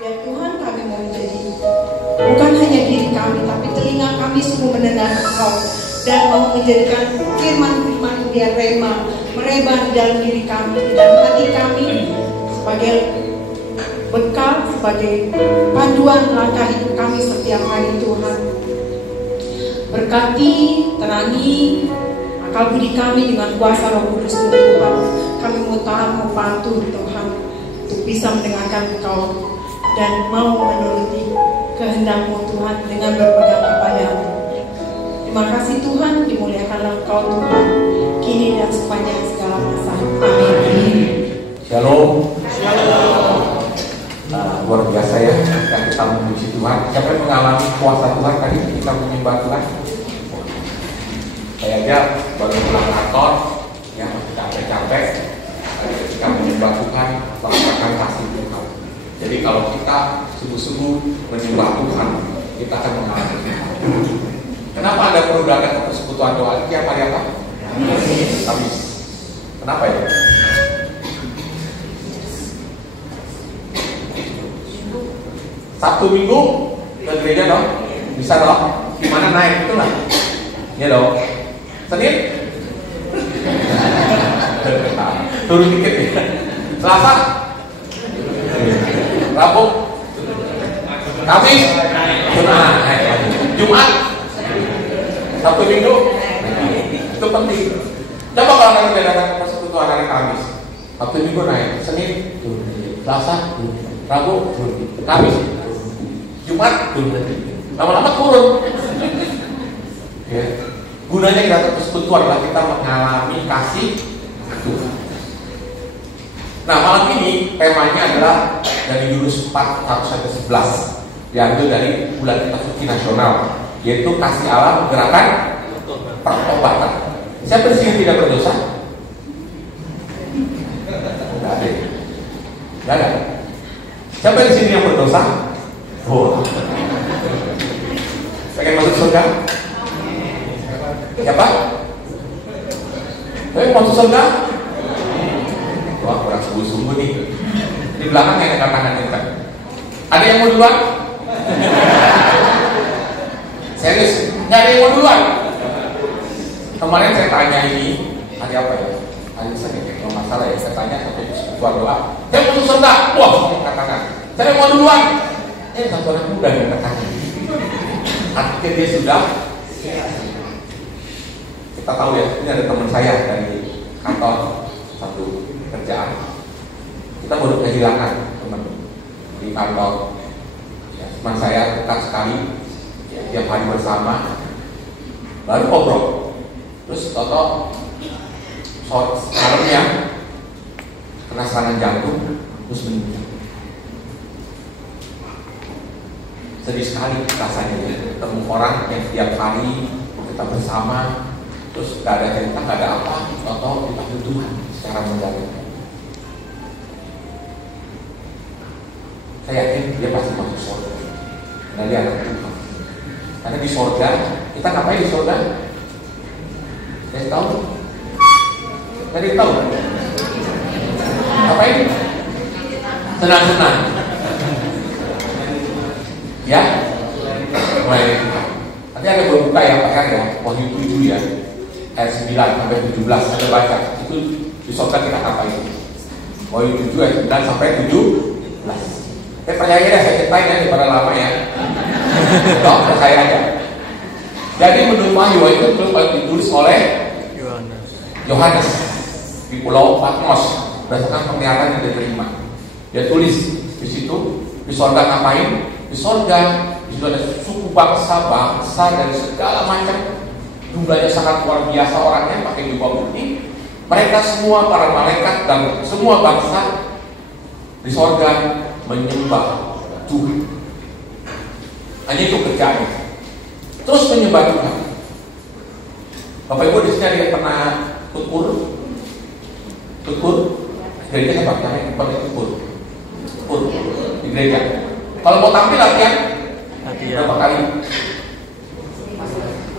Ya Tuhan, kami mau menjadi bukan hanya diri kami, tapi telinga kami sungguh mendengar Engkau dan mau menjadikan firman-firman dia rema merebah di dalam diri kami, di dalam hati kami sebagai bekal, sebagai panduan langkah hidup kami setiap hari. Tuhan, berkati, terangi akal budi kami dengan kuasa Roh Kudus Tuhan. Kami mau taat, mau patuh Tuhan, untuk bisa mendengarkan Engkau dan mau menuruti kehendak-Mu Tuhan dengan berpegang kepada-Mu. Terima kasih Tuhan, dimuliakanlah Engkau Tuhan, kini dan sepanjang segala masa. Amin. Shalom. Luar biasa ya, yang kita memuji Tuhan. Siapa yang mengalami kuasa Tuhan tadi kita menyembah Tuhan? Saya aja baru pulang kantor, ya masih capek-capek. Ketika menyembah Tuhan, merasakan kasih Tuhan. Jadi kalau kita sungguh-sungguh menyembah Tuhan, kita akan mengalami Tuhan. Kenapa ada perlu berangkat ke persekutuan doa tiap hari apa? Kamis. Kenapa ya? Sabtu Minggu ke gereja dong? Bisa dong? Gimana naik itu lah? Ya dong. Senin? Turun dikit ya. Selasa? Rabu? Kamis? Jumat? Sabtu Minggu? Itu penting. Coba kalau nanti bedakan persekutuan hari Kamis, Sabtu Minggu naik, Senin turun, Selasa turun, Rabu turun, Kamis turun, Jumat turun, lama-lama turun. Ya. Gunanya kita persekutuan adalah kita mengalami kasih Tuhan. Nah, malam ini temanya adalah dari Yunus 4:1-11, diambil dari bulan kita suci nasional, yaitu kasih Allah gerakan pertobatan. Siapa di sini tidak berdosa? Tidak ada. Tidak ada. Siapa di sini yang berdosa? Oh. Pengen masuk surga? Siapa? Tapi masuk surga? Wah, kurang sungguh-sungguh nih. Di belakang yang angkat tangan kita. Ada yang mau duluan? Serius? Nggak ada yang mau duluan? Kemarin saya tanya ini, hari apa ya? Hari Senin, kalau masalah ya, saya tanya satu persekutuan doa. Saya mau surga? Wah, angkat tangan. Saya mau duluan? Satu orang muda yang angkat tangan. Artinya dia sudah. Kita tahu ya, ini ada teman saya dari kantor satu kerjaan. Kita baru kehilangan teman di kantor. Ya, teman saya dekat sekali, ya, tiap hari bersama, baru ngobrol. Terus Toto malamnya kena serangan jantung, terus meninggal. Sedih sekali rasanya ya, ketemu orang yang tiap hari kita bersama, terus gak ada cerita, gak ada apa, Toto dipanggil Tuhan secara mendadak. Saya yakin dia pasti masuk surga, karena dia anak Tuhan. Karena di surga, kita ngapain di surga? Saya tahu. Saya tahu. Ngapain? Senang-senang. Ya? Mulai. Nanti ada berbuka ya Pak ya, Wahyu 7 ya, ayat 9-17 ada baca. Itu di surga kita ngapain? Wahyu 7 ayat 9-17. Saya percaya ya, saya ceritain ya daripada lama ya. Toh, percaya aja. Jadi menurut Wahyu itu ditulis oleh Yohanes di Pulau Patmos berdasarkan penglihatan yang dia terima. Dia tulis di situ, di sorga ngapain? Di sorga itu ada suku bangsa dari segala macam, jumlahnya sangat luar biasa orangnya pakai jubah putih. Mereka semua para malaikat dan semua bangsa di sorga menyembah Tuhan. Hanya itu kerjaannya. Terus menyembah Tuhan. Bapak Ibu di sini ada yang pernah tukur? Gereja siapa? Yang pakai tukur di gereja. Kalau mau tampil latihan berapa kali?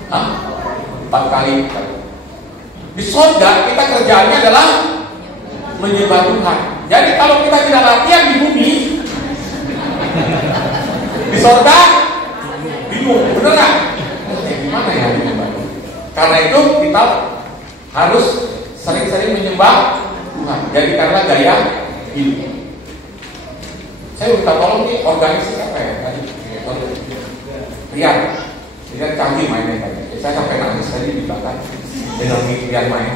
4 kali. Di surga kita kerjaannya adalah menyembah Tuhan. Jadi kalau kita tidak latihan di bumi, sorga bingung, bener nggak? Gimana ya menyembah? Karena itu kita harus sering-sering menyembah Tuhan. Jadi karena gaya hidup. Saya minta tolong nih organisasi apa ya tadi? Rian canggih mainnya tadi. Saya sampai nangis tadi di belakang dengan Rian main.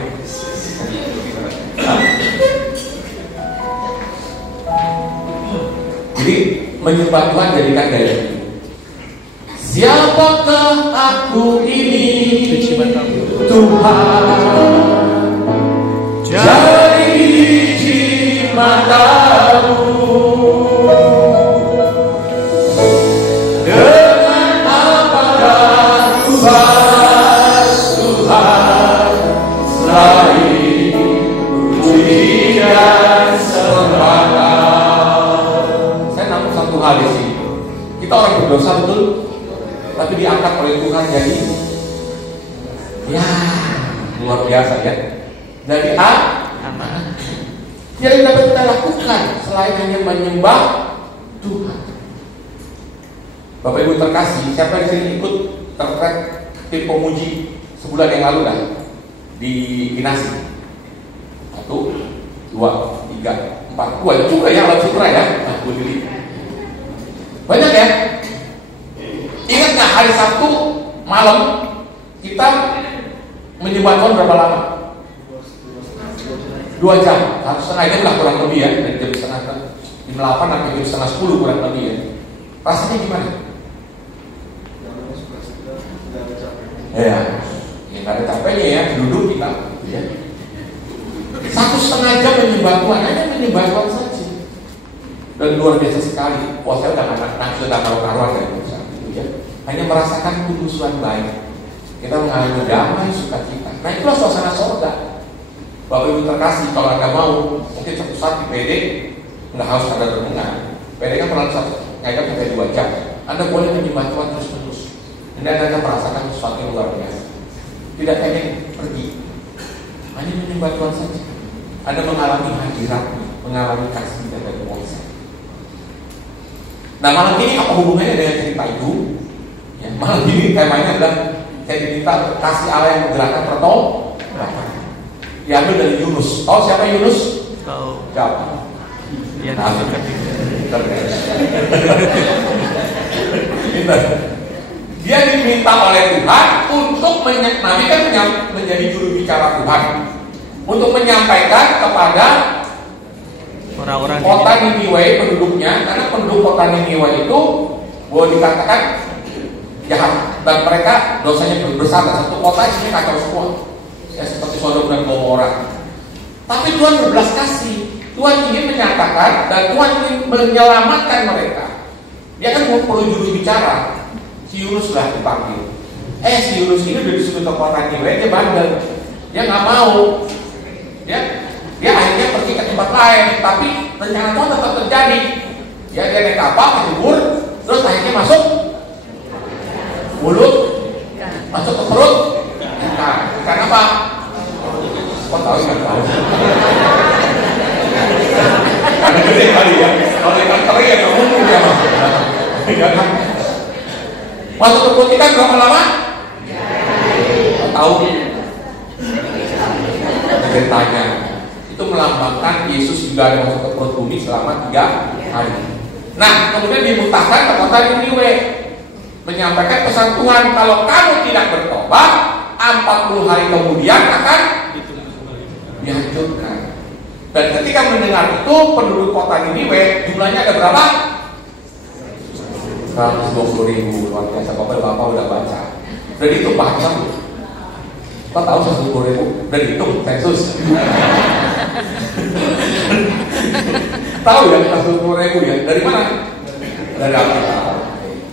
Jadi menyembah Tuhan jadikan gaya hidup. Siapakah aku ini Tuhan, jadi di matamu, dengan apakah ku balas Tuhan selain puji dan sembah. Saya nangkep satu hal di sini. Kita orang berdosa betul, tapi diangkat oleh Tuhan jadi ya luar biasa ya. Dari amanah yang dapat kita lakukan selain hanya menyembah Tuhan. Bapak Ibu terkasih, siapa di sini ikut terkait tim pemuji sebulan yang lalu dah di Kinasi? 1, 2, 3, 4, banyak juga ya alat sutra ya. Banyak ya. Ingat nggak hari Sabtu malam kita menyembah Tuhan berapa lama? 2 jam, 1,5 jam lah kurang lebih ya, dari jam 9:30 sampai jam 9:30 kurang lebih ya. Rasanya gimana? Ya nggak ada capeknya ya, duduk kita, ya. 1,5 jam menyembah Tuhan, hanya menyembah Tuhan saja, dan luar biasa sekali. Wah, saya udah nggak taruh-taruhan dari urusan itu ya. Hanya merasakan kudusan baik. Kita mengalami damai, sukacita. Nah itulah suasana surga. Bapak Ibu terkasih, kalau Anda mau, mungkin satu saat di PD, nggak harus ada renungan. PD kan pernah ngajak sampai 2 jam. Anda boleh menyembah Tuhan terus-menerus. Anda akan merasakan sesuatu yang luar biasa. Tidak pengen pergi, hanya menyembah Tuhan saja. Anda mengalami hadirat, mengalami kasih dan kuasa. Nah malam ini apa hubungannya dengan cerita itu? Ya, malam ini temanya adalah saya diminta kasih Allah yang menggerakkan pertolongan. Diambil dari Yunus. Tahu siapa Yunus? Tahu. Siapa? Dia Dia diminta oleh Tuhan untuk Nabi kan menjadi juru bicara Tuhan untuk menyampaikan kepada orang-orang kota Niniwe penduduknya, karena penduduk kota Niniwe itu boleh dikatakan jahat dan mereka dosanya besar. Satu kota isinya kacau semua. Ya, seperti Sodom dan Gomora. Tapi Tuhan berbelas kasih. Tuhan ingin menyatakan dan Tuhan ingin menyelamatkan mereka. Dia kan perlu juru bicara. Si Yunus lah dipanggil. Si Yunus ini udah disuruh ke kota Niniwe, dia bandel. Dia nggak mau. Dia akhirnya pergi ke tempat lain. Tapi rencana Tuhan tetap terjadi. Dia naik kapal ke timur, terus akhirnya masuk mulut, masuk ke perut. Nah, kenapa? Kok tahu nggak tahu? Karena gede kali ya. Kalau ikan teri ya nggak mungkin ya mas. Ya kan? Masuk ke perut ikan berapa lama? Tahu? Ceritanya itu melambangkan Yesus juga ada masuk ke perut bumi selama 3 hari. Nah, kemudian dimutahkan ke kota Niniwe, menyampaikan pesan Tuhan, kalau kamu tidak bertobat, 40 hari kemudian akan dihancurkan. Dan ketika mendengar itu, penduduk kota Niniwe jumlahnya ada berapa? 120.000. Luar biasa. Bapak udah baca. Dan itu baca. Kau tahu 120.000? Dan itu sensus. Tahu ya 120.000 ya? Dari mana? Dari Alkitab.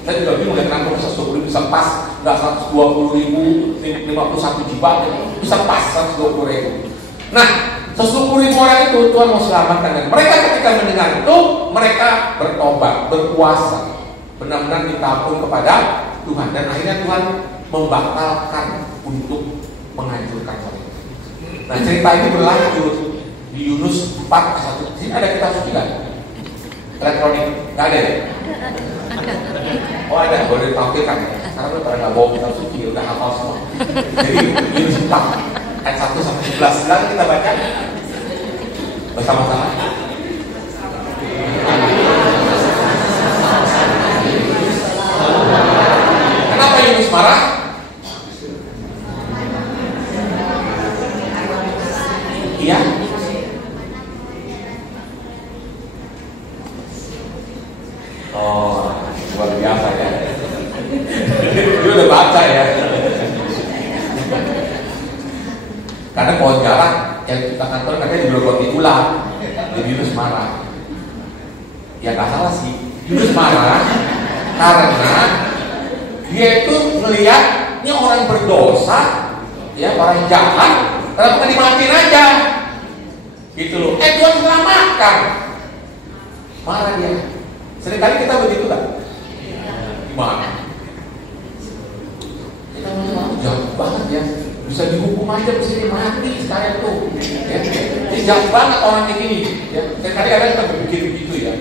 Saya juga bingung ya kenapa 120.000 bisa pas, nggak 120.000, 51 jiwa, bisa pas 120.000. Nah, 120.000 orang itu Tuhan mau selamatkan, dan mereka ketika mendengar itu mereka bertobat, berpuasa, benar-benar minta ampun kepada Tuhan, dan akhirnya Tuhan membatalkan untuk menghancurkan mereka. Nah, cerita ini berlanjut di Yunus 4:1. Sini ada kitab suci kan? Elektronik nggak ada ya? Oh ada, boleh ditampilkan ya. Karena udah pada nggak bawa kitab suci, udah hafal semua. Jadi Yunus 4 ayat 1 sampai 11. Silakan kita baca bersama-sama. Kenapa Yunus marah? Iya. Oh, luar biasa ya. Dia udah baca ya. Karena pohon jarak yang kita kantor katanya digerogoti ular. Jadi Yunus marah. Ya nggak salah sih. Yunus marah karena dia itu melihat ini orang berdosa, ya orang jahat, kenapa dimatiin aja? Gitu loh. Tuhan selamatkan. Marah dia. Seringkali kita begitu kan? Gimana? Kita jahat banget ya. Bisa dihukum aja, mesti mati sekalian tuh. Ya. Jahat banget orang kayak gini. Ya. Seringkali ada kita berpikir begitu ya.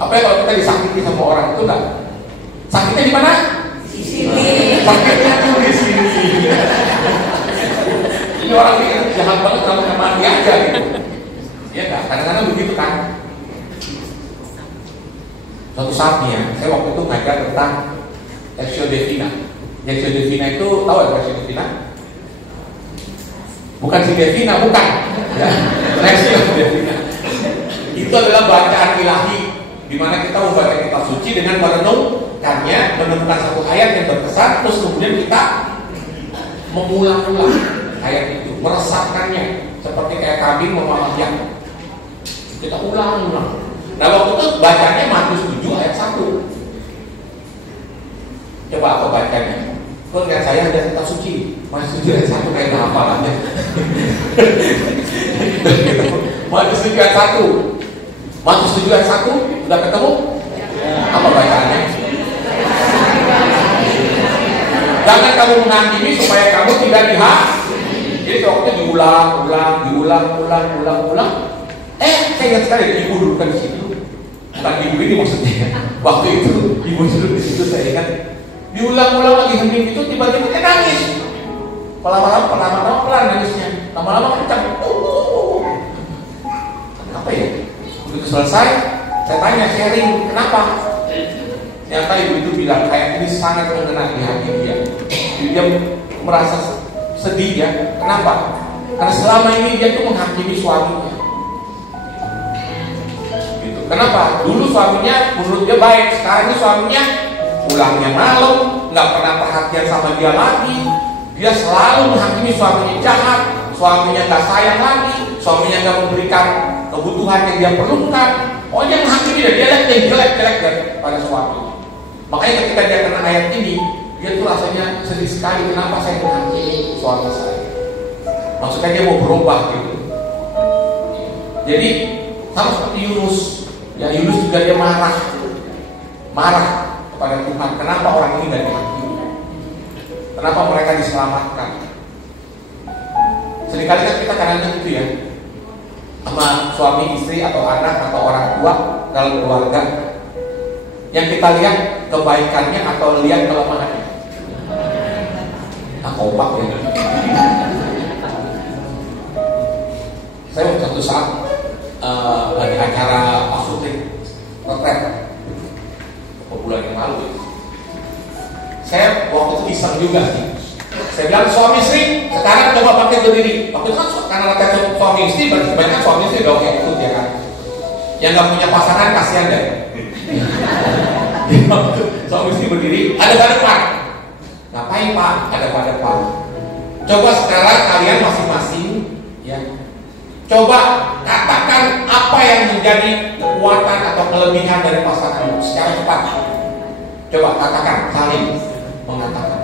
Apa ya kalau kita disakiti sama orang itu kan? Sakitnya di mana? Di sini. Sakitnya tuh di sini. Ini orang ini jahat banget kalau mati aja gitu. Ya kan? Kadang-kadang begitu kan? Suatu saatnya, saya waktu itu ngajar tentang Lectio Divina. Lectio Divina itu, tahu ya Lectio Divina? Bukan si Divina, bukan ya. Lectio Divina itu adalah bacaan ilahi di mana kita membaca kitab suci dengan merenungkannya, menemukan satu ayat yang berkesan, terus kemudian kita mengulang-ulang ayat itu, meresapkannya seperti kayak kambing memamah yang kita ulang-ulang. Nah waktu itu bacanya Matius 7 ayat 1. Coba apa bacanya? Kau lihat saya ada kitab suci Matius 7 ayat 1 kayak hafalannya. Matius 7 ayat 1. Matius 7 ayat 1 sudah ketemu? Apa bacaannya? Jangan kamu menghakimi supaya kamu tidak dihakimi. Jadi waktu diulang. Saya ingat sekali ibu dulu kan di situ. Bukan ibu ini maksudnya. Waktu itu ibu duduk di situ, saya ingat. Diulang-ulang lagi hening itu, tiba-tiba dia nangis. Lama-lama pelan nangisnya. Lama-lama kencang. Kenapa ya? Begitu selesai, saya tanya sharing, kenapa? Ternyata ibu itu bilang kayak ini sangat mengena di hati dia. Jadi dia merasa sedih ya. Kenapa? Karena selama ini dia tuh menghakimi suaminya. Kenapa? Dulu suaminya menurut dia baik, sekarang ini suaminya pulangnya malam, nggak pernah perhatian sama dia lagi. Dia selalu menghakimi suaminya jahat, suaminya nggak sayang lagi, suaminya nggak memberikan kebutuhan yang dia perlukan. Pokoknya menghakimi dia lihat yang jelek-jelek pada suami. Makanya ketika dia kena ayat ini, dia tuh rasanya sedih sekali. Kenapa saya menghakimi suami saya? Maksudnya dia mau berubah gitu. Jadi sama seperti Yunus. Ya Yunus juga dia marah kepada Tuhan. Kenapa orang ini tidak dihakimi? Kenapa mereka diselamatkan? Seringkali kan kita kadang-kadang gitu ya, sama suami, istri, atau anak, atau orang tua dalam keluarga. Yang kita lihat kebaikannya atau lihat kelemahannya. Kompak ya. Saya waktu satu saat lagi acara Pak Sutri retret beberapa bulan yang lalu. Saya waktu itu iseng juga sih. Saya bilang suami istri sekarang coba pakai berdiri. Waktu itu kan karena retret suami istri banyak suami istri udah kayak ikut ya kan. Yang nggak punya pasangan kasihan deh. Suami istri berdiri ada pada depan. Ngapain Pak? Ada pada depan. Coba sekarang kalian masing-masing ya. Coba katakan apa yang menjadi kekuatan atau kelebihan dari pasanganmu secara cepat. Coba katakan, saling mengatakan.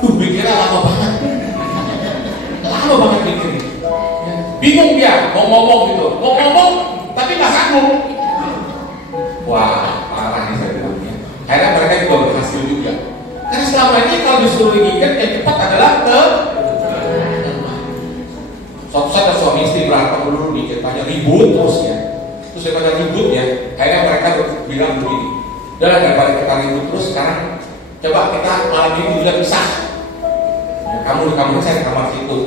Mikirnya lama banget. Lama banget mikirnya. Bingung dia, mau ngomong gitu. Mau ngomong, tapi nggak sanggup. Wah, parah nih saya bilangnya. Akhirnya mereka juga berhasil juga. Karena selama ini kalau disuruh gigit, yang cepat adalah suatu saat ada suami istri berantem dulu nih, ceritanya ribut terus ya. Terus daripada ribut ya, akhirnya mereka bilang begini, Udah daripada kita ribut terus, sekarang coba kita malam ini juga pisah. Ya, kamu di kamar saya, di kamar situ.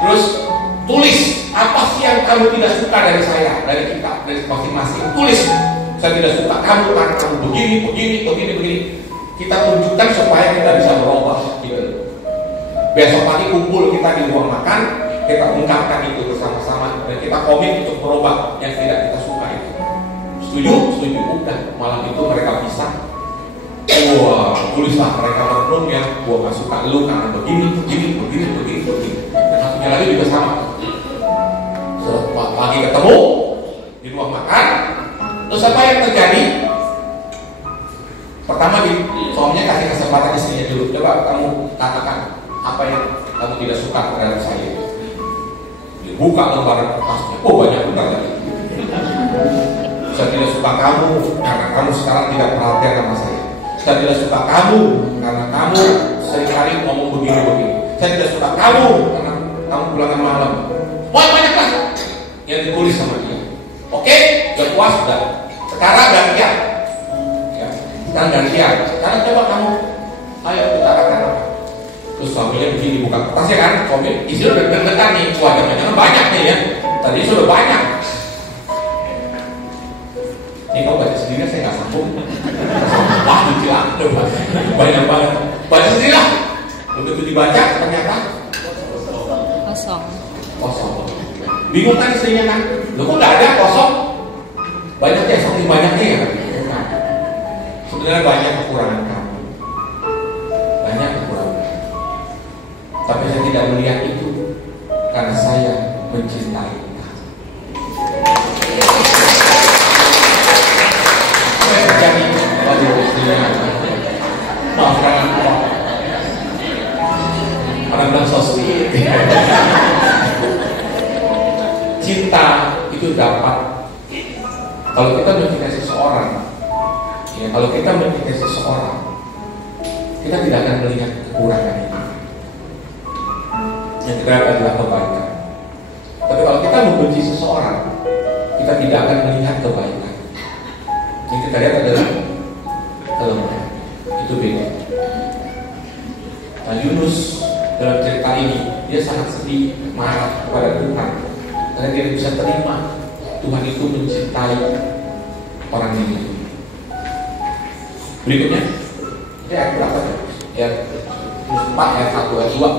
Terus tulis apa sih yang kamu tidak suka dari saya, dari kita, dari masing-masing. Tulis, saya tidak suka kamu karena kamu begini. Kita tunjukkan supaya kita bisa berubah. Gitu. Besok pagi kumpul kita di ruang makan, kita ungkapkan itu bersama-sama dan kita komit untuk berubah yang tidak kita suka itu. Setuju? Udah malam itu mereka bisa. Wah, tulislah mereka merenung ya. Gua nggak suka lu karena begini. Dan satunya lagi juga sama. Pagi ketemu di ruang makan. Terus apa yang terjadi? Pertama suaminya kasih kesempatan istrinya dulu. Coba kamu katakan apa yang kamu tidak suka terhadap saya. Dibuka lembaran kertasnya. Oh, banyak benar tadi. Saya tidak suka kamu karena kamu sekarang tidak perhatian sama saya. Saya tidak suka kamu karena kamu seringkali ngomong begini. Saya tidak suka kamu karena kamu pulangan malam. Wah, banyak lah yang ditulis sama dia. Oke, udah puas sudah. Sekarang gantian. Ya, sekarang gantian. Sekarang coba kamu, ayo kita katakan apa? Terus suaminya begini buka kertasnya kan, suami istri udah deg-degan nih, jangan banyak nih ya. Tadi sudah banyak. Ini kau baca sendiri, saya nggak sanggup. Wah, dicilang, banyak banget. Baca sendiri lah. Begitu dibaca, ternyata kosong. Bingung kan istrinya kan? Lu kok nggak ada kosong? Banyaknya, saking banyaknya ya. Sebenarnya banyak kekurangan kamu. Banyak kekurangan. Tapi saya tidak melihat itu karena saya mencintai kamu. Saya terjadi lalu istrinya. Maafkan aku. Orang bilang so sweet. Cinta itu dapat kalau kita mencintai seseorang, ya, kalau kita mencintai seseorang, kita tidak akan melihat kekurangan ini. Yang kita adalah kebaikan. Tapi kalau kita membenci seseorang, kita tidak akan melihat kebaikan. Yang kita lihat adalah kelemahan. Itu beda. Nah, Yunus dalam cerita ini dia sangat sedih, marah kepada Tuhan karena dia bisa terima Tuhan itu mencintai orang ini. Berikutnya, ini ayat berapa? Ayat 4, ayat 1, ayat 2.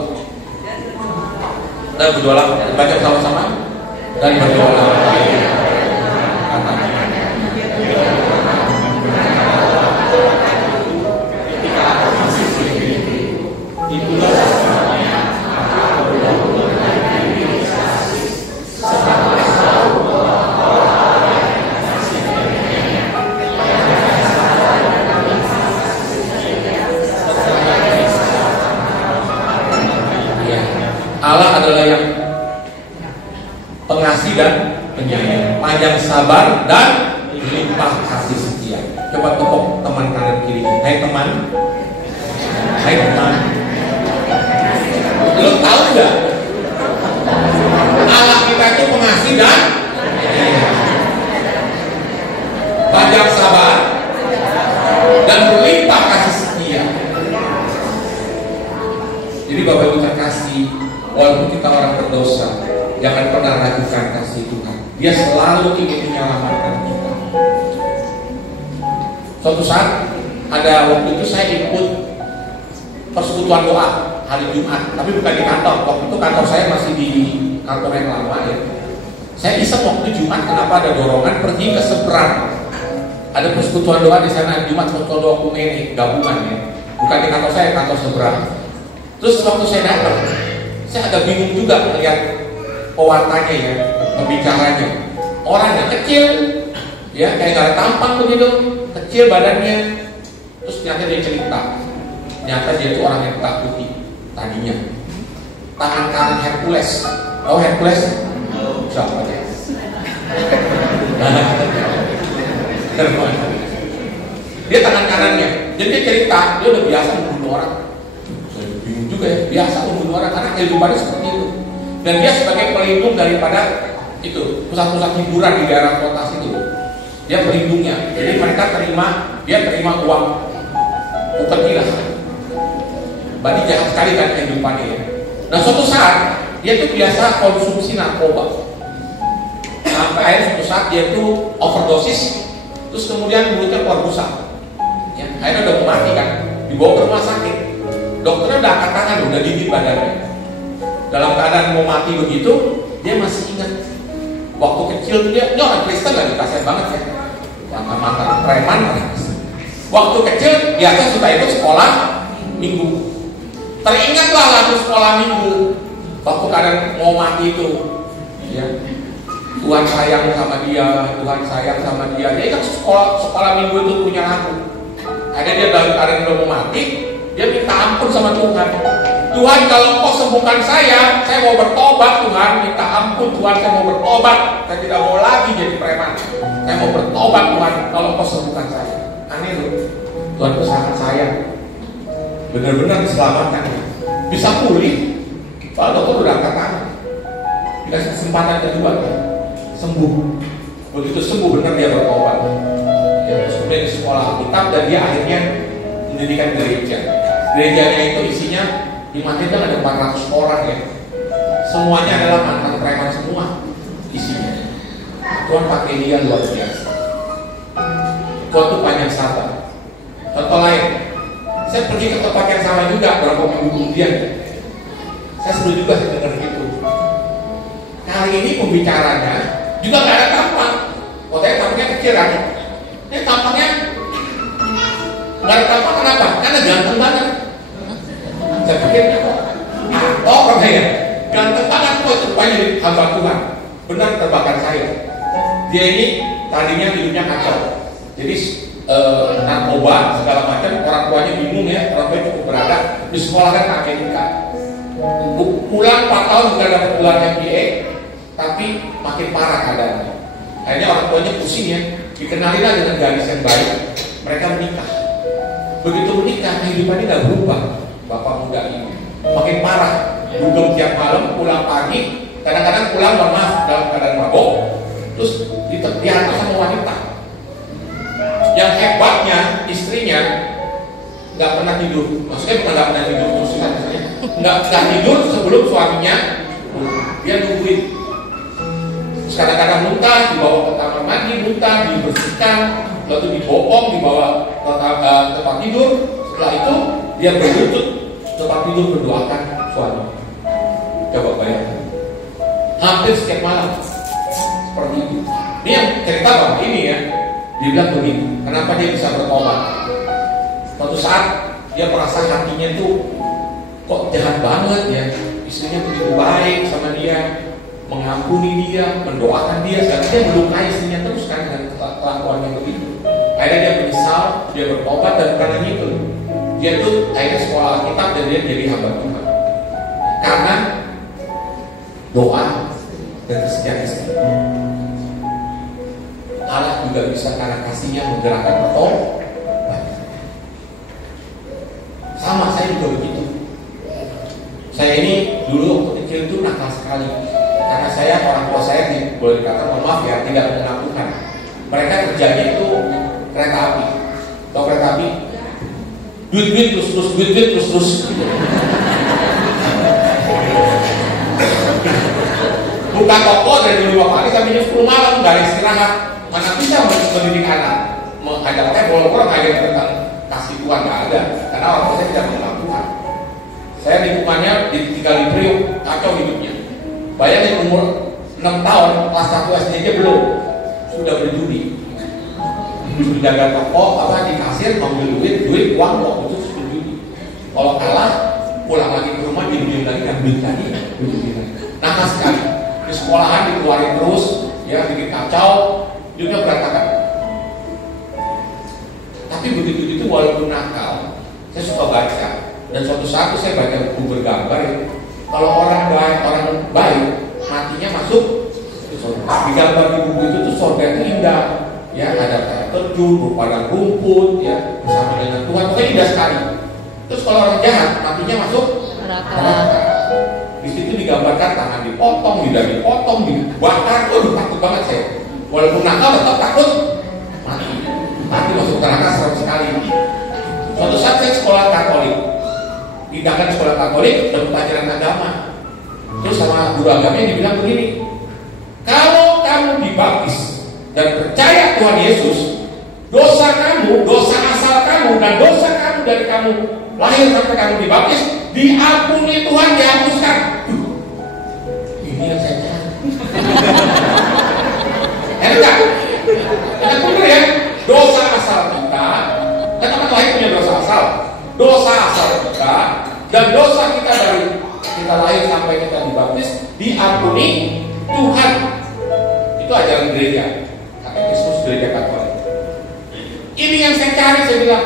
Dan berdoalah, baca sama-sama. Dan berdoalah. Allah adalah yang pengasih dan penyayang, panjang sabar dan limpah kasih setia. Coba tepuk teman kanan kiri. Hai teman, lu tahu nggak? Allah kita itu pengasih dan panjang sabar dan berlimpah kasih setia. Jadi Bapak Ibu terkasih, walaupun kita orang berdosa, jangan pernah ragukan kasih Tuhan. Dia selalu ingin menyelamatkan kita. Suatu saat, ada waktu itu saya ikut persekutuan doa hari Jumat, tapi bukan di kantor. Waktu itu kantor saya masih di kantor yang lama ya. Saya iseng waktu Jumat, kenapa ada dorongan pergi ke seberang. Ada persekutuan doa di sana Jumat, persekutuan doa Kumene, gabungan ya. Bukan di kantor saya, kantor seberang. Terus waktu saya datang, saya agak bingung juga melihat pewartanya ya, pembicaranya. Orangnya kecil, ya kayak gak ada tampang begitu, kecil badannya. Terus ternyata dia cerita, ternyata dia itu orang yang takuti tadinya. Tangan kanan Hercules, tahu Hercules? Siapa dia? Dia tangan kanannya, jadi dia cerita, dia udah biasa membunuh orang. Bingung juga ya, biasa membunuh orang karena kehidupannya seperti itu. Dan dia sebagai pelindung daripada itu pusat-pusat hiburan di daerah kota situ. dia pelindungnya. Jadi dia terima uang bukan gila. Berarti jahat sekali kan kehidupannya ya. Nah suatu saat dia tuh biasa konsumsi narkoba. Sampai akhirnya suatu saat dia tuh overdosis, terus kemudian mulutnya keluar busa. Ya, akhirnya udah mau mati kan, dibawa ke rumah sakit. Dokternya udah angkat tangan, udah gigit badannya. Dalam keadaan mau mati begitu, dia masih ingat waktu kecil dia orang Kristen lagi kasihan banget ya, mantan preman. Waktu kecil biasa suka ikut sekolah minggu. Teringatlah lagu sekolah minggu. Waktu keadaan mau mati itu, ya. Tuhan sayang sama dia, Tuhan sayang sama dia. Dia kan sekolah minggu itu punya lagu. Ada dia dalam keadaan udah mau mati, dia minta ampun sama Tuhan. Tuhan kalau kau sembuhkan saya mau bertobat Tuhan. Minta ampun Tuhan, saya mau bertobat. Saya tidak mau lagi jadi preman. Saya mau bertobat Tuhan, kalau kau sembuhkan saya. Aneh loh, Tuhan itu sangat sayang. Benar-benar diselamatkan, bisa pulih. Soalnya dokter udah angkat tangan, dikasih kesempatan kedua, sembuh. Begitu sembuh benar dia bertobat. Ya, terus kemudian di sekolah kitab dan dia akhirnya mendirikan gereja. Gerejanya itu isinya di mana itu ada 400 orang ya. Semuanya adalah mantan preman semua isinya. Tuhan pakai dia luar biasa. Tuhan tuh panjang sabar. Contoh lain, saya pergi ke tempat yang sama juga beberapa minggu kemudian. Saya seru juga dengar gitu. Kali ini pembicaranya juga nggak ada tampang. Kotanya tampangnya kecil kan? Ini tampangnya nggak ada tampang kenapa? Karena ganteng banget. Saya pikir, orang saya ganteng banget kok itu rupanya hamba Tuhan. Benar terbakar saya. Dia ini tadinya hidupnya kacau. Jadi narkoba segala macam, orang tuanya bingung ya, orang tuanya cukup berada di sekolah kan ke Amerika. Pulang 4 tahun juga dapat gelar MBA, tapi makin parah keadaannya. Akhirnya orang tuanya pusing ya, dikenalilah dengan gadis yang baik. Mereka menikah. Begitu menikah, kehidupannya nggak berubah. Bapak muda ini makin parah. Dugem tiap malam, pulang pagi, kadang-kadang pulang maaf dalam keadaan mabok, terus dihantar sama wanita. Yang hebatnya istrinya nggak pernah tidur, maksudnya bukan nggak pernah tidur terus misalnya nggak tidur sebelum suaminya, dia nungguin. Kadang-kadang muntah dibawa ke kamar mandi, muntah dibersihkan, lalu dibopong dibawa ke tempat tidur. Setelah itu dia berlutut tempat tidur berdoakan suami. Coba bayangkan, hampir setiap malam seperti itu. Ini yang cerita bahwa ini ya. Dia bilang begini, kenapa dia bisa bertobat? Suatu saat dia merasa hatinya tuh kok jahat banget ya. Istrinya begitu baik sama dia, mengampuni dia, mendoakan dia, dan dia melukai istrinya terus kan dengan kelakuannya begitu. Akhirnya dia menyesal, dia bertobat dan karena itu dia tuh akhirnya sekolah Alkitab dan dia jadi hamba Tuhan. Karena doa dan kesetiaan istri. Allah juga bisa karena kasihnya menggerakkan bertobat. Sama saya juga begitu. Saya ini dulu waktu kecil itu nakal sekali. Karena saya orang tua saya boleh dikatakan maaf ya tidak mengenal Tuhan. Mereka kerjanya itu kereta api. Tahu kereta api? Duit terus. Buka toko dari 5 pagi sampai jam 10 malam nggak ada istirahat. Mana bisa mendidik anak, mengajarnya bolong-bolong ngajar tentang kasih Tuhan nggak ada, karena orang tua saya tidak mengenal Tuhan. Saya lingkungannya tinggal di Priok, kacau hidupnya. Bayangin umur 6 tahun, kelas 1 SD aja belum, sudah berjudi, sudah jaga toko, di kasir ngambil duit uang kok itu sudah judi. Kalau kalah, pulang lagi ke rumah diam lagi ngambil lagi, nakal sekali. Di sekolahan dikeluarin terus, ya bikin kacau. Juga berantakan. Tapi begitu walaupun nakal, saya suka baca. Dan suatu saat saya baca buku bergambar ya. Kalau orang baik matinya masuk ke surga. Digambar di buku itu tuh surga itu indah. Ya ada air terjun, padang rumput, ya bersama dengan Tuhan. Pokoknya indah sekali. Terus kalau orang jahat matinya masuk neraka. Di situ digambarkan tangan dipotong, lidah dipotong, dibakar. Takut banget saya. Walaupun nakal tetap takut mati masuk neraka 100 kali. Suatu saat saya sekolah Katolik, tindakan sekolah Katolik dan pelajaran agama. Terus sama guru agamanya dibilang begini, kalau kamu dibaptis dan percaya Tuhan Yesus, dosa kamu, dosa asal kamu, dan dosa kamu dari kamu lahir sampai kamu dibaptis diampuni Tuhan, dihapuskan. Ini yang saya cari. Enak, enak bener ya. Dosa asal kita, kan lahir punya dosa asal. Dosa asal kita dan dosa kita dari kita lahir sampai kita dibaptis diampuni Tuhan. Itu ajaran gereja Katekismus Gereja Katolik. Ini yang saya cari, saya bilang,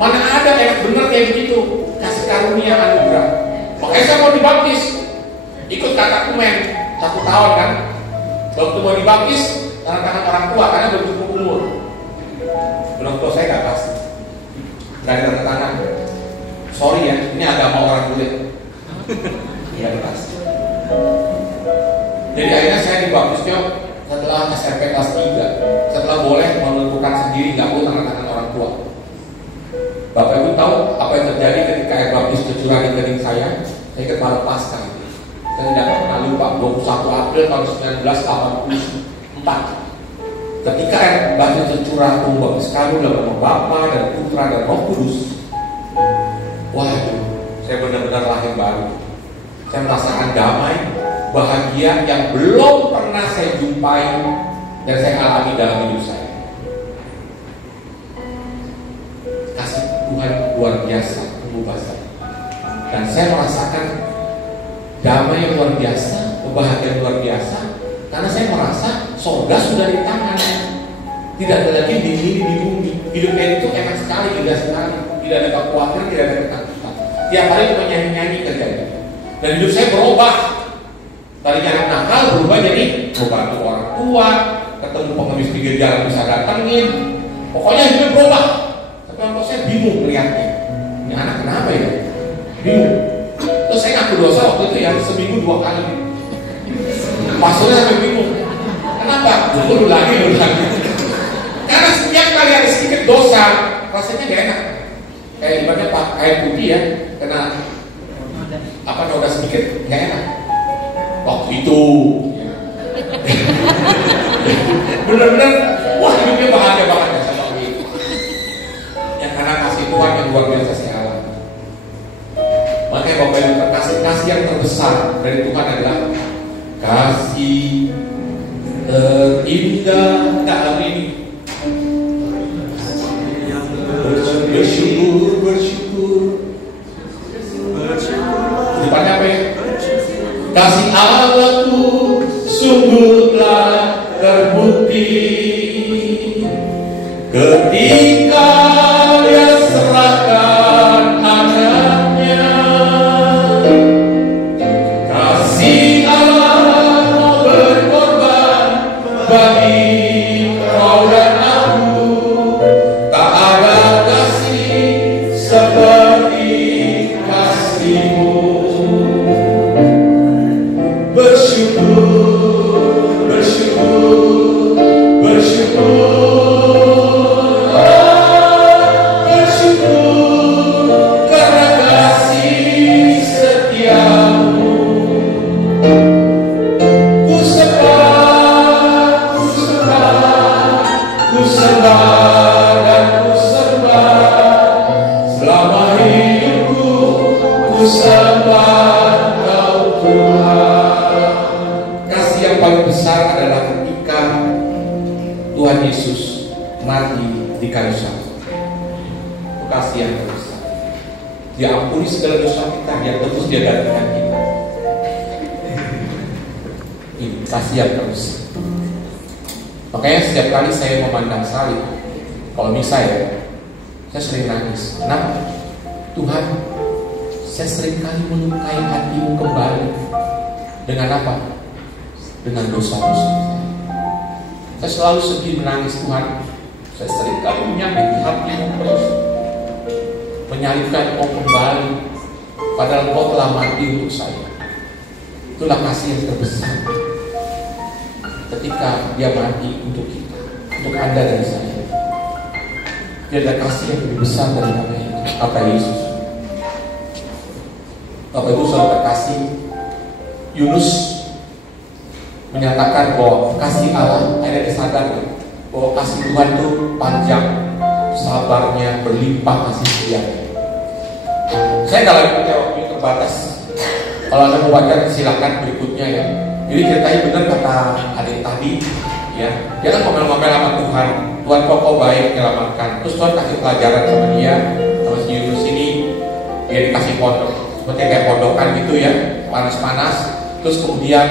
mana ada enak bener kayak begitu, kasih karunia anugerah. Makanya saya mau dibaptis, ikut katakumen 1 tahun kan. Waktu mau dibaptis, tanda tangan orang tua karena belum cukup umur. Belum tua saya gak pasti, gak ada tanda tangan. Sorry ya, ini agama orang kulit. Gak dikasih. Jadi akhirnya saya dibaptisnya setelah SMP kelas 3, setelah boleh menentukan sendiri, nggak perlu tanda tangan orang tua. Bapak Ibu tahu apa yang terjadi ketika air baptis tercurah di kening saya ke pada Paskah. Saya tidak pernah lupa 21 April tahun 1984. Ketika air baptis tercurah, baptis kami dalam nama Bapa dan Putra dan Roh Kudus. Waduh, saya benar-benar lahir baru. Saya merasakan damai, bahagia yang belum pernah saya jumpai dan saya alami dalam hidup saya. Kasih Tuhan luar biasa mengubah saya. Dan saya merasakan damai yang luar biasa, kebahagiaan luar biasa, karena saya merasa surga sudah di tangan. Tidak ada lagi di bumi. Hidupnya itu enak sekali, indah sekali. Tidak ada kekhawatiran, tidak ada ketakutan. Tiap hari cuma nyanyi-nyanyi kerjanya. Dan hidup saya berubah. Tadinya anak nakal berubah jadi membantu orang tua, ketemu pengemis pinggir jalan bisa datengin. Pokoknya hidup berubah. Tapi kalau saya bingung melihatnya. Ini anak kenapa ya? Bingung. Terus saya ngaku dosa waktu itu yang seminggu 2 kali. Pastornya sampai bingung. Kenapa? Dulu lagi. Karena setiap kali ada sedikit dosa, rasanya gak enak. Kayak ibaratnya Pak air putih ya, kena noda sedikit, gak enak. Waktu itu benar-benar wah hidupnya bahagia banget ya sama ini. Yang karena kasih Tuhan yang luar biasa saya alami. Makanya Bapak Ibu kasih yang terbesar dari Tuhan adalah kasih terindah kali ini. Bersyukur. Depannya apa ya? Kasih Allahku sungguhlah terbukti ketika Dia serahkan anaknya. Kasih Allah mau berkorban bagi kau dan aku. Tak ada kasih seperti kasih-Mu. Yesus mati di kayu salib. Kasih yang terbesar. Dia ampuni segala dosa kita, Dia tebus, Dia gantikan kita. Ini kasih yang terbesar. Makanya setiap kali saya memandang salib, kalau misalnya saya sering nangis. Kenapa? Tuhan, saya sering kali melukai hati-Mu kembali. Dengan apa? Dengan dosa-dosa. Saya selalu sedih menangis, Tuhan. Saya sering kali menyakiti hati-Mu terus, menyalibkan Engkau kembali, padahal Engkau telah mati untuk saya. Itulah kasih yang terbesar ketika Dia mati untuk kita. untuk Anda dan saya. Dia ada kasih yang lebih besar daripada itu, kata Yesus. Bapak Ibu saudara terkasih, Yunus menyatakan bahwa kasih Allah, akhirnya disadari bahwa kasih Tuhan itu panjang, sabarnya berlimpah kasih setianya. Saya nggak lagi punya waktu yang terbatas. Kalau Anda mau baca silakan berikutnya ya. Jadi ceritanya benar kata adik tadi, ya. Dia kan ngomel-ngomel sama Tuhan. Tuhan kok baik menyelamatkan. Terus Tuhan kasih pelajaran sama dia, sama si Yunus ini. Dia dikasih pondok, seperti kayak pondokan gitu ya, panas-panas. Terus kemudian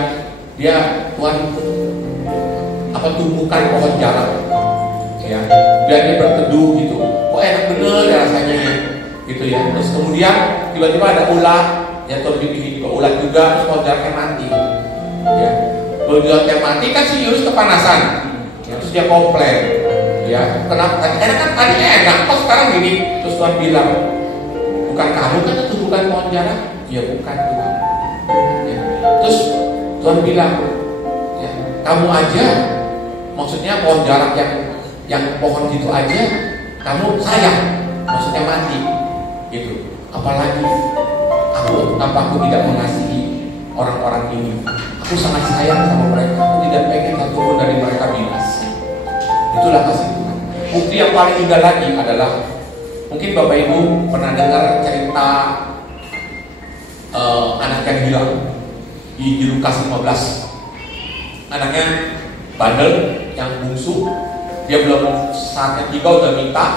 Tuhan tumbuhkan pohon jarak, ya. Biar dia berteduh gitu. Kok enak bener ya rasanya ya, gitu ya. Terus kemudian tiba-tiba ada ulat. Ya Tuhan bikin juga ulat juga, terus pohon jaraknya mati. Ya, pohon jaraknya mati kan si Yunus kepanasan. Ya, terus dia komplain. Ya, kenapa? Enak kan tadi enak, kok sekarang gini? Terus Tuhan bilang, bukan kamu kan itu bukan pohon jarak? Ya bukan Tuhan. Ya. Terus Tuhan bilang, ya, kamu aja, maksudnya pohon jarak yang pohon gitu aja, kamu sayang, maksudnya mati, gitu. Apalagi kenapa aku tidak mengasihi orang-orang ini? Aku sangat sayang sama mereka. Aku tidak pengen satu pun dari mereka binasa. Itulah kasih Tuhan. Bukti yang paling indah lagi adalah, mungkin Bapak Ibu pernah dengar cerita anak yang hilang di Lukas 15. Anaknya bandel, yang bungsu. Dia belum saatnya 3 udah minta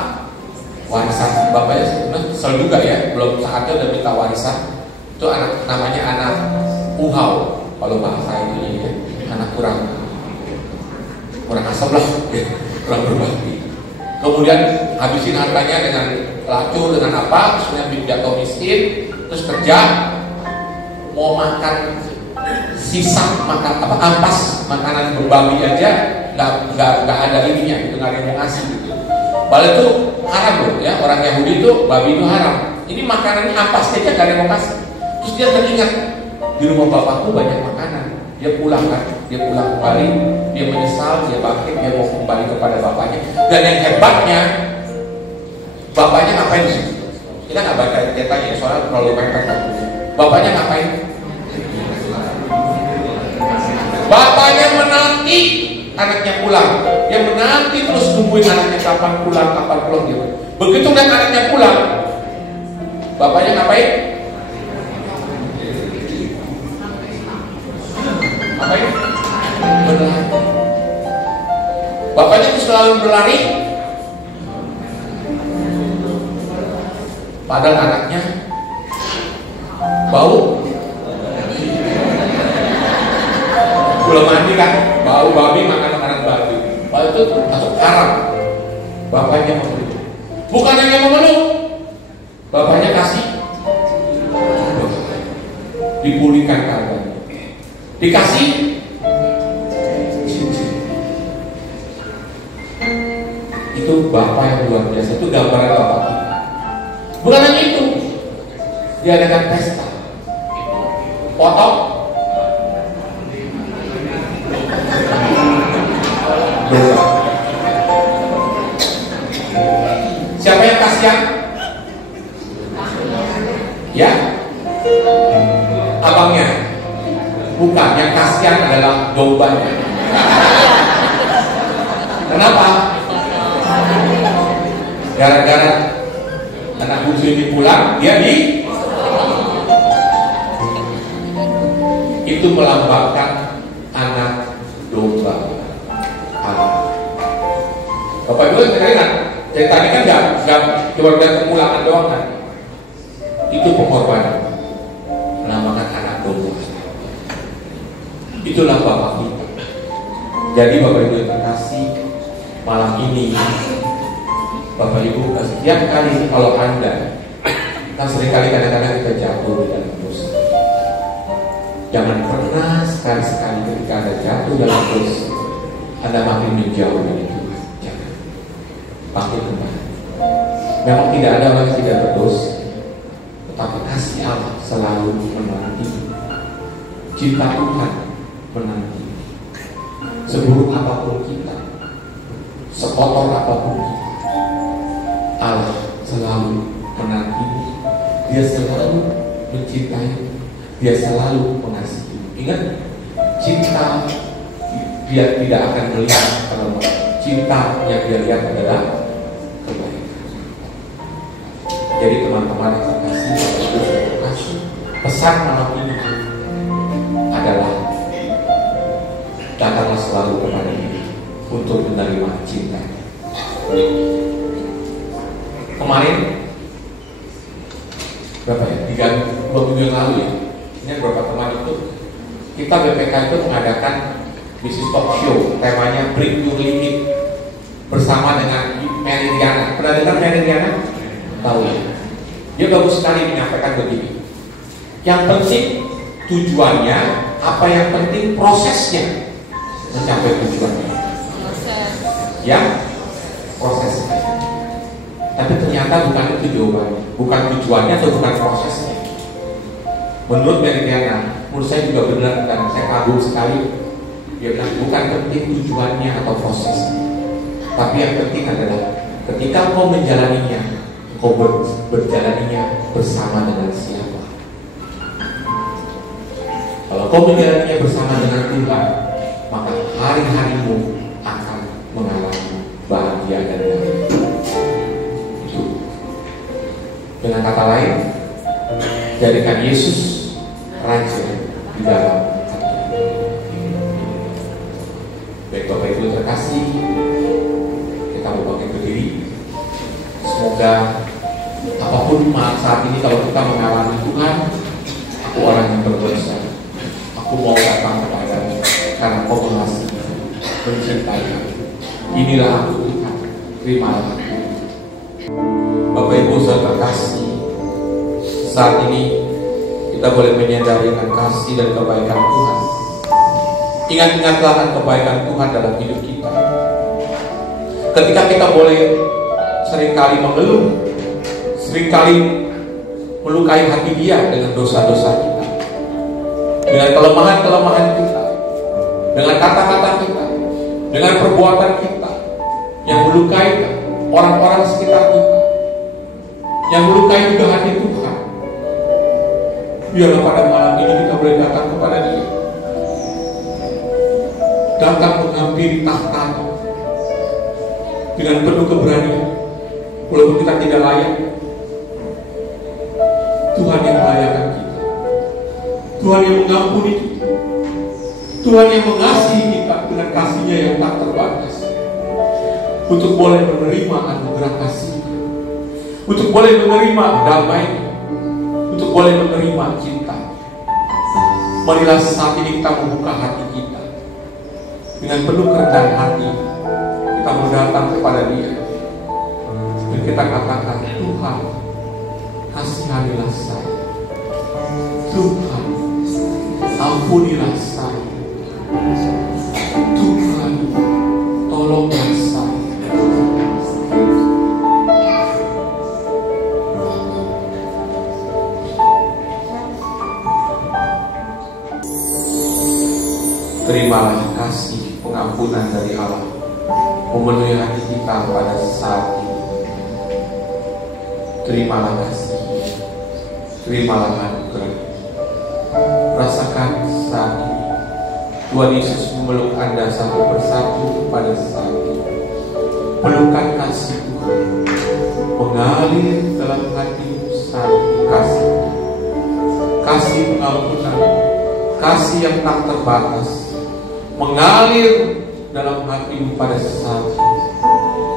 warisan. Bapaknya sebenarnya kesel juga ya, belum saatnya udah minta warisan. Itu namanya anak uhau kalau bahasa itu ya, anak kurang asam lah, kurang berbakti. Kemudian habisin hartanya dengan pelacur, dengan apa, terus jatuh miskin, terus kerja, mau makan sisa, makan ampas makanan berbabi aja, nggak ada ininya, nggak ada yang mau ngasih gitu. Padahal itu haram loh ya, orang Yahudi itu babi itu haram. Ini makanannya ampas aja nggak ada yang mau kasih. Terus dia teringat, di rumah bapakku banyak makanan. Dia pulang kembali, dia menyesal, dia bangkit, dia mau kembali kepada bapaknya. Dan yang hebatnya, bapaknya ngapain di situ? Kita nggak baca ceritanya, soalnya terlalu mepet. Bapaknya ngapain? Bapaknya menanti anaknya pulang. Dia menanti terus nungguin anaknya kapan pulang dia. Begitu lihat anaknya pulang, bapaknya ngapain? Berlari. Bapaknya itu selalu berlari. Padahal anaknya bau. Belum mandi kan, bau babi, makan makanan babi. Padahal itu masuk haram. Bapaknya memeluk. Bukan hanya memeluk, bapaknya kasih, dipulihkan keadaannya. Dikasih cincin. Itu Bapak yang luar biasa. Itu gambaran Bapak kita. Bukan hanya itu, diadakan pesta, potong, dosa. Siapa yang kasihan? Ya, abangnya. Bukan, yang kasihan adalah dombanya. Kenapa? Gara-gara anak bungsu ini pulang, dia itu melambangkan anak domba Allah. Bapak Ibu ingat, ceritanya kan nggak cuma kepulangan doang kan? Itu pengorbanan, melambangkan anak domba. Itulah Bapak kita. Jadi Bapak Ibu yang terkasih, malam ini Bapak Ibu, setiap kali kalau Anda, kan seringkali kadang-kadang kita jatuh dalam dosa. Jangan pernah sekali-sekali ketika Anda jatuh dalam dosa, Anda makin menjauh dari Tuhan. Jangan. Bangkit kembali. Memang tidak ada orang yang tidak berdosa, tetapi kasih Allah selalu menanti. Cinta Tuhan menanti. Seburuk apapun kita, sekotor apapun kita, Allah selalu menanti, Dia selalu mencintai, Dia selalu mengasihi. Ingat, cinta Dia tidak akan melihat kelemahan. Cinta yang Dia lihat adalah kebaikan. Jadi teman-teman yang terkasih, pesan malam ini adalah datanglah selalu kepada Dia untuk menerima cinta. Kemarin berapa ya? 2 minggu yang lalu ya. Ini beberapa teman itu kita BPK itu mengadakan bisnis talk show, temanya Break Your Limit bersama dengan Mary Riana. Pernah dengar Mary Riana? Tahu ya? Dia bagus sekali menyampaikan begini. Yang penting tujuannya, apa yang penting prosesnya mencapai tujuannya. Ya, prosesnya. Tapi ternyata bukan itu jawabannya, bukan tujuannya atau bukan prosesnya. Menurut Meridiana, menurut saya juga benar dan saya kagum sekali. Dia bilang bukan penting tujuannya atau prosesnya, tapi yang penting adalah ketika kau menjalaninya, kau berjalaninya bersama dengan siapa. Kalau kau menjalaninya bersama dengan Tuhan, maka hari-harimu akan mengalami bahagia dan damai. Itu. Dengan kata lain, jadikan Yesus Raja di dalam hati. Baik Bapak Ibu terkasih, kita mau bangkit berdiri. Semoga apapun saat ini kalau kita mengalami Tuhan, aku orang yang berdosa, aku mau datang kepada-Mu karena Kau mengasihi, mencintai aku. Inilah aku Tuhan, terimalah aku. Bapak Ibu saudara terkasih, saat ini kita boleh menyadari akan kasih dan kebaikan Tuhan. Ingat-ingatlah akan kebaikan Tuhan dalam hidup kita. Ketika kita boleh seringkali mengeluh, seringkali melukai hati Dia dengan dosa-dosa kita, dengan kelemahan-kelemahan kita, dengan kata-kata kita, dengan perbuatan kita yang melukai orang-orang sekitar kita, yang melukai juga hati Tuhan. Biarlah pada malam ini kita boleh datang kepada Dia, datang menghampiri tahta dengan penuh keberanian. Walaupun kita tidak layak, Tuhan yang melayakkan kita, Tuhan yang mengampuni kita, Tuhan yang mengasihi kita dengan kasih-Nya yang tak terbatas, untuk boleh menerima anugerah kasih, untuk boleh menerima damai, untuk boleh menerima cinta. Marilah saat ini kita membuka hati kita dengan penuh kerendahan hati. Kita mendatang kepada Dia dan kita katakan, Tuhan, kasihanilah saya. Tuhan, ampunilah saya. Tuhan, tolonglah saya. Terimalah kasih pengampunan dari Allah memenuhi hati kita pada saat ini. Terimalah kasih, terimalah anugerah. Rasakan saat ini Tuhan Yesus memeluk Anda satu persatu pada saat ini. Pelukan kasih Tuhan mengalir dalam hatimu saat ini. Kasih pengampunan, kasih yang tak terbatas mengalir dalam hatimu pada saat ini.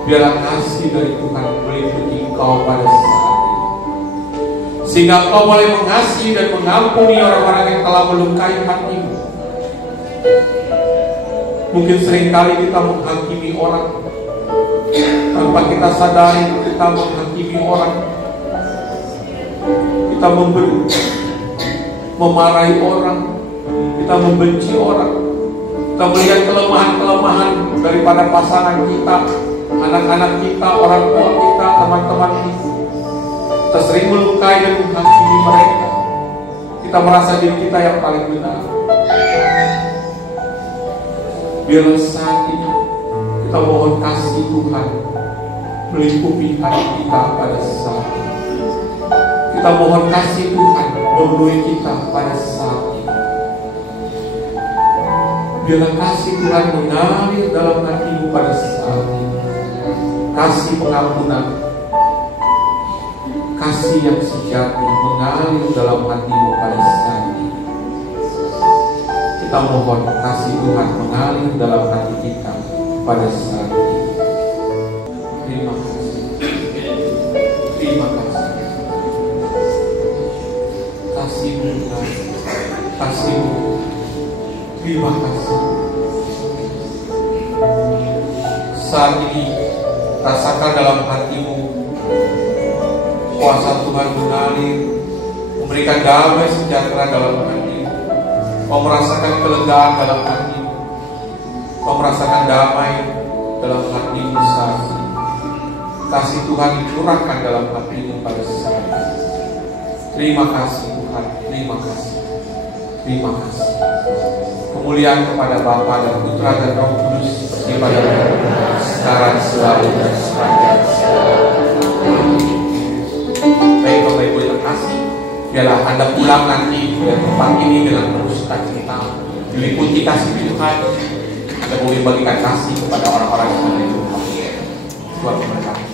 Biarlah kasih dari Tuhan meliputi engkau pada saat ini, sehingga engkau boleh mengasihi dan mengampuni orang-orang yang telah melukai hatimu. Mungkin seringkali kita menghakimi orang tanpa kita sadari, kita menghakimi orang, kita memberi, memarahi orang, kita membenci orang. Kita melihat kelemahan-kelemahan daripada pasangan kita, anak-anak kita, orang tua kita, teman-teman kita. Kita sering melukai dan menghakimi mereka. Kita merasa diri kita yang paling benar. Biarlah saat ini Kita mohon kasih Tuhan melingkupi hati kita pada saat ini. Kita mohon kasih Tuhan memenuhi kita pada saat ini. Biarlah kasih Tuhan mengalir dalam hatimu pada saat ini. Kasih pengampunan, kasih yang sejati mengalir dalam hatimu pada saat ini. Kita mohon kasih Tuhan mengalir dalam hati kita pada saat ini. Terima kasih. Terima kasih. Kasih-Mu, kasih-Mu. Terima kasih. Saat ini rasakan dalam hatimu kuasa Tuhan mengalir, memberikan damai sejahtera dalam hatimu. Kau merasakan kelegaan dalam hatimu. Kau merasakan damai dalam hatimu saat ini. Kasih Tuhan dicurahkan dalam hatimu pada saat ini. Terima kasih Tuhan, terima kasih. Terima kasih. Kemuliaan kepada Bapa dan Putra dan Roh Kudus kepada sekarang selalu dan sepanjang segala. Baik Bapak Ibu yang terkasih, biarlah Anda pulang nanti dari tempat ini dengan penuh sukacita, diliputi kasih Tuhan. Anda boleh bagikan kasih kepada orang-orang yang ada di rumah. Tuhan memberkati.